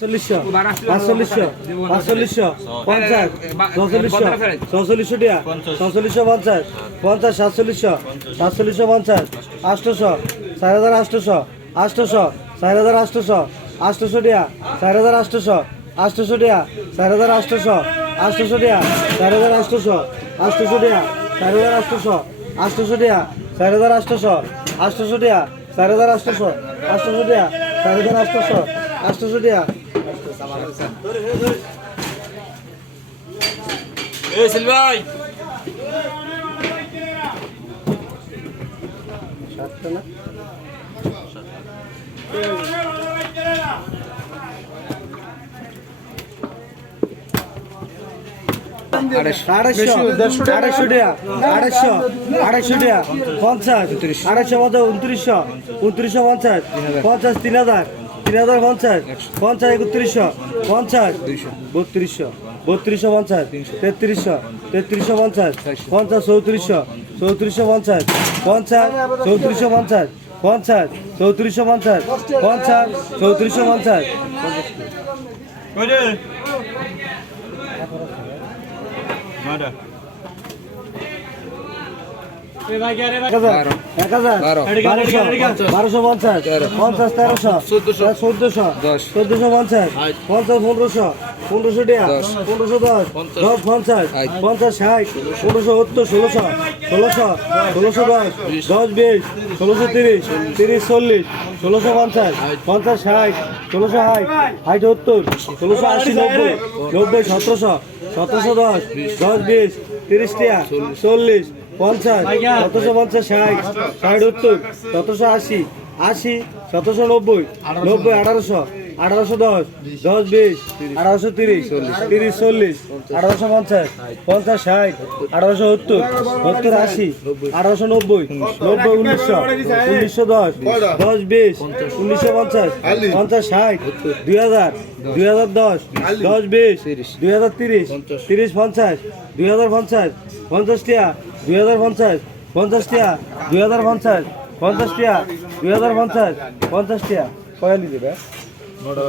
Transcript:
চল্লিশশো পাঁচচল্লিশশো পাঁচচল্লিশশো পঞ্চাশ ছচল্লিশশো ছচল্লিশশো টিয়া ছচল্লিশশো পঞ্চাশ। পঞ্চাশ সাতচল্লিশশো সাতচল্লিশশো পঞ্চাশ আটশোশো চার হাজার আটশোশো আটশোশো চার হাজার আটশোশো আটশোশো টিয়া চার হাজার আটশোশো আটশোশো টিয়া চার হাজার আটশোশো আটশোশো টিয়া চার হাজার আটশোশো আটশোশো টিয়া চার হাজার আটশোশো আটশোশো টিয়া চার হাজার আটশোশো আটশোশো টিয়া চার হাজার আটশোশো আটশোশো টিয়া চার হাজার আটশোশো পঞ্চাশ উনত্রিশশো উনত্রিশশো পঞ্চাশ পঞ্চাশ তিন হাজার। তিন হাজার পঞ্চাশ পঞ্চাশ একত্রিশশো পঞ্চাশ বত্রিশশো বত্রিশশো পঞ্চাশ তেত্রিশশো তেত্রিশশো পঞ্চাশ পঞ্চাশ চৌত্রিশশো চৌত্রিশশো পঞ্চাশ পঞ্চাশ চৌত্রিশশো পঞ্চাশ পঞ্চাশ চৌত্রিশশো পঞ্চাশ পঞ্চাশ চৌত্রিশশো পঞ্চাশ। কই বারোশো বারোশো পঞ্চাশ। পঞ্চাশ তেরোশো। চোদ্দশো। চোদ্দশো পঞ্চাশ। পঞ্চাশ পনেরোশো। পনেরোশো টাকা পনেরোশো দশ। দশ পঞ্চাশ। পঞ্চাশ ষাট। পনেরোশো সত্তর ষোলোশো। ষোলোশো ষোলোশো দশ। দশ বিশ। ষোলোশো তিরিশ। তিরিশ চল্লিশ। ষোলোশো পঞ্চাশ। পঞ্চাশ ষাট। ষোলোশো ষাট। ষাট সত্তর। ষোলোশো আশি নব্বই। নব্বই সতেরোশো। সতেরোশো দশ দশ বিশ, তিরিশ চল্লিশ, পঞ্চাশ সতেরোশো পঞ্চাশ ষাট ষাট সতেরোশো আশি আশি সতেরোশো নব্বই নব্বই, আঠারোশো। আঠারোশো দশ দশ বিশ, আঠারোশো তিরিশ তিরিশ চল্লিশ, আঠারোশো পঞ্চাশ পঞ্চাশ ষাট, আঠারোশো সত্তর সত্তর আশি, আঠারোশো নব্বই নব্বই উনিশশো উনিশশো দশ দশ বিশ, উনিশশো পঞ্চাশ পঞ্চাশ ষাট, দুই হাজার দুই হাজার দশ দশ বিশ, দুই হাজার তিরিশ তিরিশ পঞ্চাশ, দুই হাজার পঞ্চাশ পঞ্চাশ টিয়া, দুই হাজার পঞ্চাশ পঞ্চাশ টিয়া, দুই হাজার পঞ্চাশ পঞ্চাশ টিয়া, দুই হাজার পঞ্চাশ পঞ্চাশ টিয়া। কয়া ನೋಡೋ